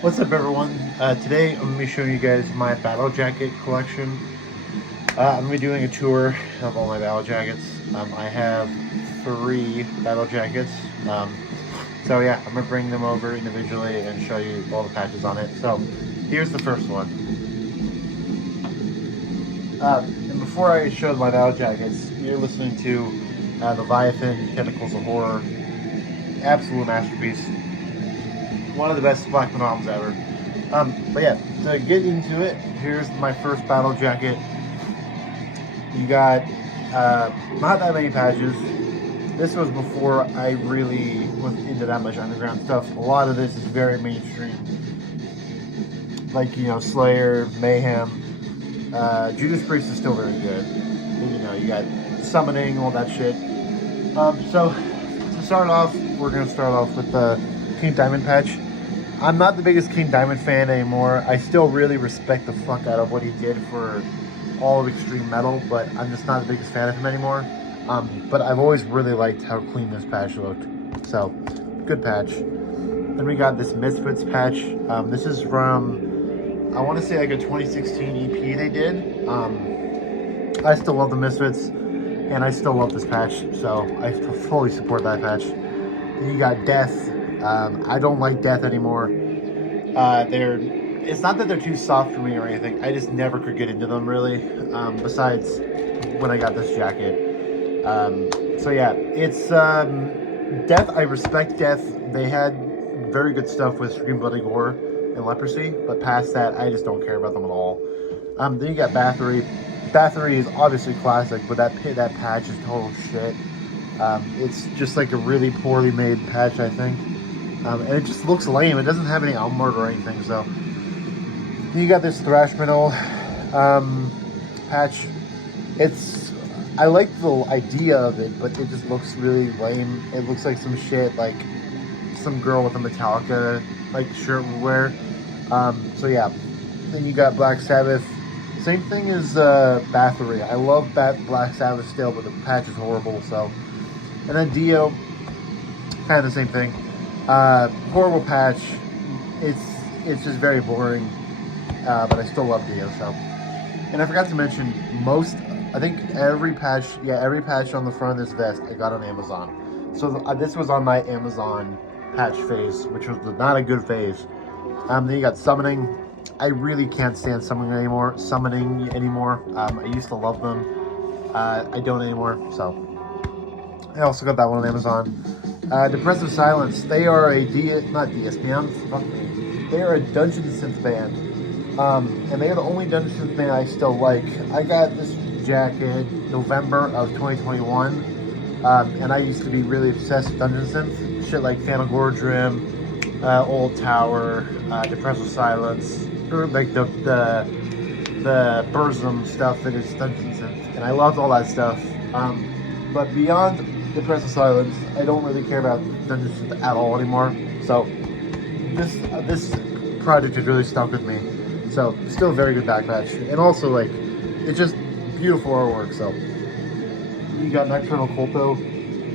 What's up, everyone? Today I'm going to be showing you guys my battle jacket collection. I'm going to be doing a tour of all my battle jackets. I have 3 battle jackets. Um, so yeah, I'm going to bring them over individually and show you all the patches on it. So here's the first one. And before I show my battle jackets, you're listening to Leviathan Tentacles of Horror. Absolute masterpiece. One of the best black metal albums ever. But yeah, to get into it, here's my first battle jacket. You got not that many patches. This was before I really was into that much underground stuff. A lot of this is very mainstream, like Slayer, Mayhem. Judas Priest is still very good. You got Summoning, all that shit. So to start off, we're gonna start off with the King Diamond patch. I'm not the biggest King Diamond fan anymore. I still really respect the fuck out of what he did for all of extreme metal, but I'm just not the biggest fan of him anymore. But I've always really liked how clean this patch looked. So, good patch. Then we got this Misfits patch. This is from, I want to say like a 2016 EP they did. I still love the Misfits, and I still love this patch, so I fully support that patch. Then you got Death. I don't like Death anymore. It's not that they're too soft for me or anything. I just never could get into them really. Besides when I got this jacket. So yeah, it's Death. I respect Death. They had very good stuff with Scream Bloody Gore and Leprosy, but past that, I just don't care about them at all. Then you got Bathory. Bathory is obviously classic, but that patch is total shit. It's just like a really poorly made patch, I think. And it just looks lame. It doesn't have any album art or anything. So you got this thrash metal patch. I like the idea of it, but it just looks really lame. It looks like some shit, like some girl with a Metallica like shirt would wear. So yeah. Then you got Black Sabbath. Same thing as Bathory. I love Black Sabbath still, but the patch is horrible. So, and then Dio, kind of the same thing. Horrible patch. It's just very boring, but I still love Dio. So, and I forgot to mention I think every patch on the front of this vest I got on Amazon. So this was on my Amazon patch phase, which was not a good phase. Then you got Summoning. I really can't stand Summoning anymore. I used to love them. I don't anymore. So I also got that one on Amazon. Depressive Silence. They are not DSPM. Fuck me. They are a Dungeon Synth band, and they are the only Dungeon Synth band I still like. I got this jacket November of 2021, and I used to be really obsessed with Dungeon Synth. Shit like Phanagordrim, Old Tower, Depressive Silence, or like the Burzum stuff that is Dungeon Synth, and I loved all that stuff. But beyond Depressive Silence, I don't really care about Dungeon Synth at all anymore. So this project has really stuck with me. So still a very good backpatch, and also like it's just beautiful artwork. So you got Nocturnal Culto,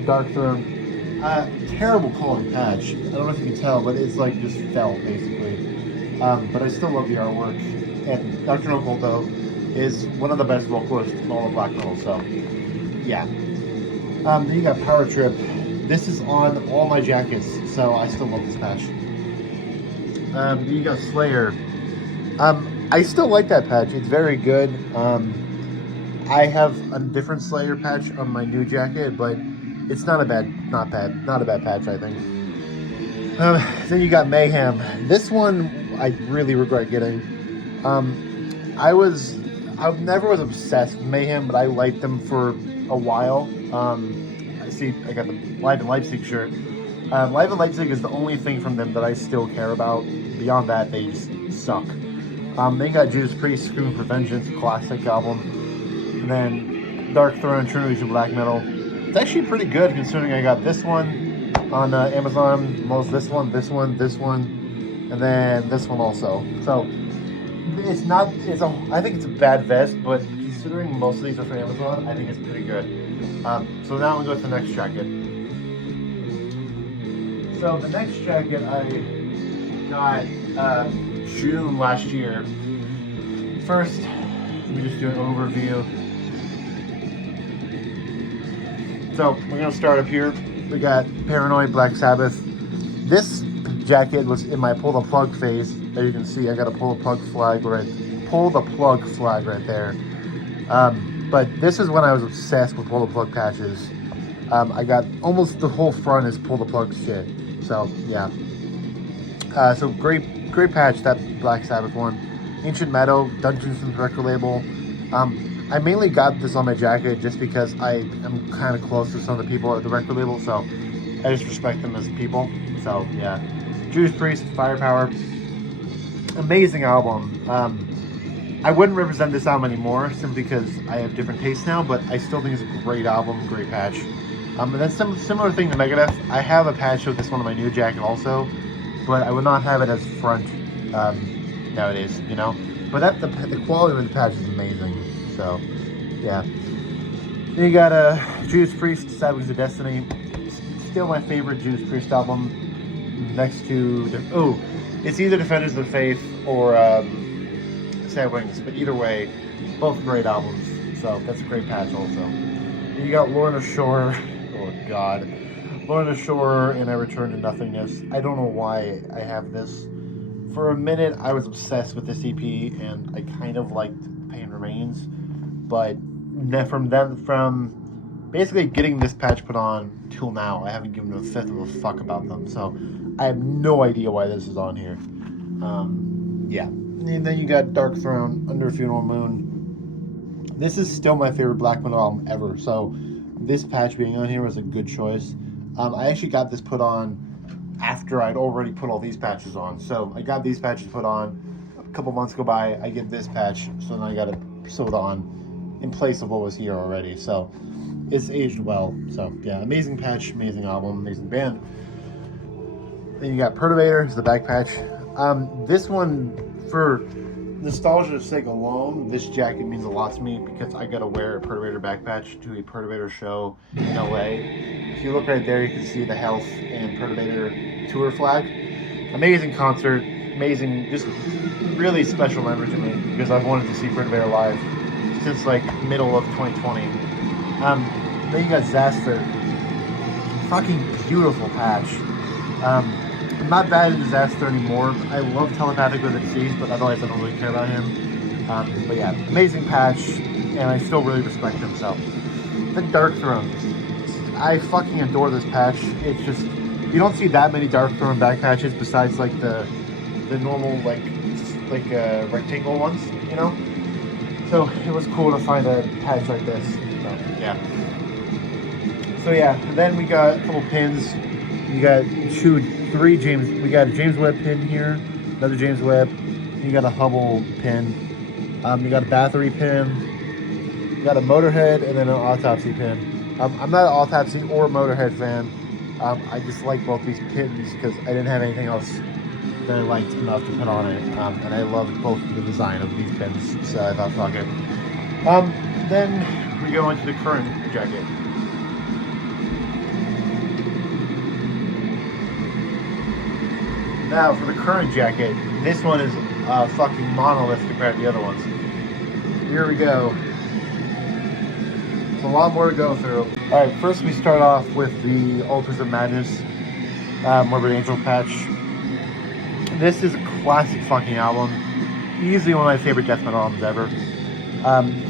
Dark Throne. Terrible quality patch. I don't know if you can tell, but it's like just felt basically. But I still love the artwork. And Nocturnal Culto is one of the best vocalists in all of black metal. So yeah. Then you got Power Trip. This is on all my jackets, so I still love this patch. Then you got Slayer. I still like that patch. It's very good. I have a different Slayer patch on my new jacket, but it's not a bad patch, I think. Then you got Mayhem. This one I really regret getting. I never was obsessed with Mayhem, but I liked them for a while. I got the Live in Leipzig shirt. Live in Leipzig is the only thing from them that I still care about. Beyond that, they just suck. They got Judas Priest, Screaming for Vengeance, classic album. And then Dark Throne, Trinities of Black Metal. It's actually pretty good considering I got this one on Amazon, this one, and then this one also. So I think it's a bad vest, but considering most of these are from Amazon, I think it's pretty good. So now we'll go to the next jacket. So the next jacket I got June last year. First, let me just do an overview. So we're gonna start up here. We got Paranoid Black Sabbath. This jacket was in my pull the plug phase. As you can see, I got a pull the plug flag right there. But this is when I was obsessed with pull the plug patches. I got almost the whole front is pull the plug shit. So yeah. So great patch, that Black Sabbath one. Ancient Meadow, Dungeons and record label. I mainly got this on my jacket just because I am kind of close to some of the people at the record label, so I just respect them as people. So yeah, Judas Priest, Firepower, amazing album. I wouldn't represent this album anymore simply because I have different tastes now, but I still think it's a great album, great patch. And then some similar thing to Megadeth. I have a patch of this one on my new jacket also, but I would not have it as front nowadays, you know. But the quality of the patch is amazing. So yeah. Then you got Judas Priest, Sad Wings of Destiny. Still my favorite Judas Priest album. Next to it's either Defenders of the Faith or Sad Wings, but either way, both great albums. So that's a great patch also. Then you got Lorna Shore. Oh God. Lorna Shore and I Return to Nothingness. I don't know why I have this. For a minute, I was obsessed with this EP, and I kind of liked Pain Remains. But from basically getting this patch put on till now, I haven't given a fifth of a fuck about them. So I have no idea why this is on here. Yeah. And then you got Dark Throne, Under a Funeral Moon. This is still my favorite black metal album ever. So this patch being on here was a good choice. I actually got this put on after I'd already put all these patches on. So I got these patches put on. A couple months go by, I get this patch, so then I got it sewed on in place of what was here already. So it's aged well. So yeah, amazing patch, amazing album, amazing band. Then you got Perturbator, it's the back patch. This one, for nostalgia's sake alone, this jacket means a lot to me because I got to wear a Perturbator back patch to a Perturbator show in LA. If you look right there, you can see the Health and Perturbator tour flag. Amazing concert, amazing, just really special memory to me because I've wanted to see Perturbator live since like middle of 2020. Then you got Xasthur, fucking beautiful patch. I'm not bad at Xasthur anymore. I love Telepathic with the Deceased, but otherwise I don't really care about him. But yeah, amazing patch, and I still really respect him. So, the Dark Throne. I fucking adore this patch. It's just, you don't see that many Dark Throne back patches besides like the normal like rectangle ones, you know. So it was cool to find a patch like this. So yeah. So yeah, and then we got a couple pins. You got three James. We got a James Webb pin here, another James Webb. You got a Hubble pin. You got a Bathory pin. You got a Motorhead, and then an Autopsy pin. I'm not an Autopsy or Motorhead fan. I just like both these pins because I didn't have anything else that I liked enough to put on it, and I loved both the design of these pins, so I thought fuck it. Then we go into the current jacket. Now, for the current jacket, this one is a fucking monolith compared to the other ones. Here we go. It's a lot more to go through. Alright, first we start off with the Altars of Madness Morbid Angel patch. This is a classic fucking album. Easily one of my favorite death metal albums ever.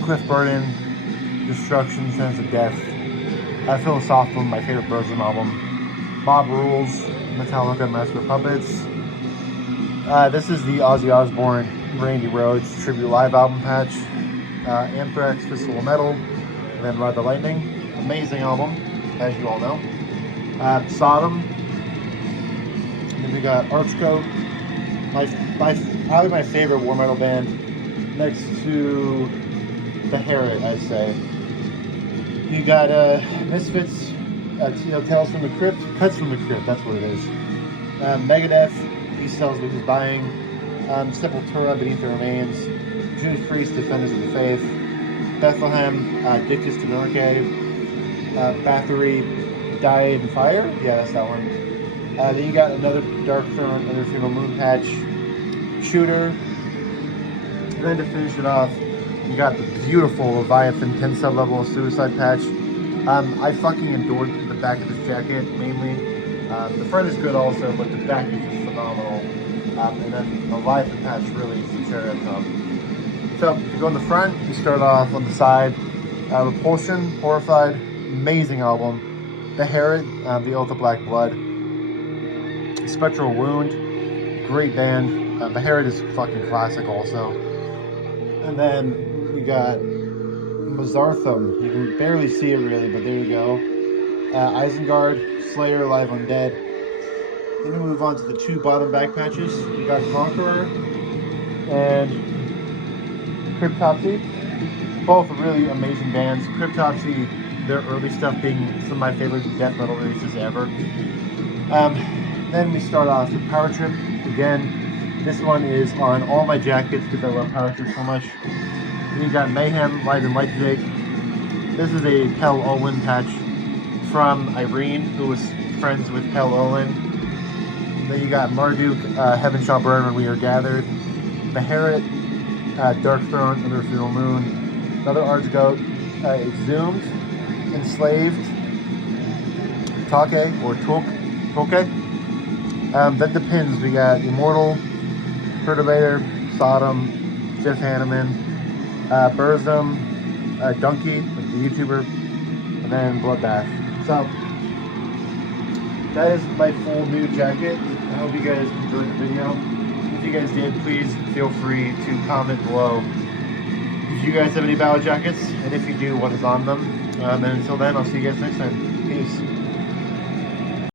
Cliff Burton, Destruction, Sense of Death. Philosophical, my favorite Burzum album. Mob Rules, Metallica, Master of Puppets. This is the Ozzy Osbourne, Randy Rhoads Tribute Live album patch. Anthrax, Fistful of Metal, and then Ride the Lightning. Amazing album, as you all know. Sodom. And then we got Archcoat, probably my favorite war metal band, next to The Herod, I'd say. You got Misfits, Tales from the Crypt, Cuts from the Crypt, that's what it is. Megadeth, Peace Tells Me Who's Dying. Sepultura, Beneath the Remains. Judas Priest, Defenders of the Faith. Bethlehem, Dictus Demonicae. Bathory, Die in Fire. Yeah, that's that one. Then you got another Dark Throne, Under Funeral Moon patch. Shooter. And then to finish it off, you got the beautiful Leviathan 10 sub level suicide patch. I fucking adored the back of this jacket mainly. The front is good also, but the back is just phenomenal. And then the Leviathan patch really is the cherry on top. So to go in the front, you start off on the side. Repulsion, Horrified, amazing album. Beherit, the Oath of Black Blood. Spectral Wound, great band. Beherit is fucking classic also. And then we got Mazartham. You can barely see it really, but there you go. Isengard, Slayer, Live Undead. Then we move on to the two bottom back patches. We got Conqueror and Cryptopsy. Both really amazing bands. Cryptopsy, their early stuff being some of my favorite death metal releases ever. Then we start off with Power Trip. Again, this one is on all my jackets because I love Power Trip so much. Then you got Mayhem, Light and Leipzig. This is a Kel Owen patch from Irene, who was friends with Kel Owen. Then you got Marduk, Heaven Shall Burn When We Are Gathered. Beherit, Dark Throne, Under Funeral Moon. Another Archgoat, Exhumed, Enslaved, Take or Toke. Then the pins, we got Immortal, Perturbator, Sodom, Jeff Hanneman, Burzum, Donkey, like the YouTuber, and then Bloodbath. So that is my full new jacket. I hope you guys enjoyed the video. If you guys did, please feel free to comment below if you guys have any battle jackets, and if you do, what is on them. And until then, I'll see you guys next time. Peace.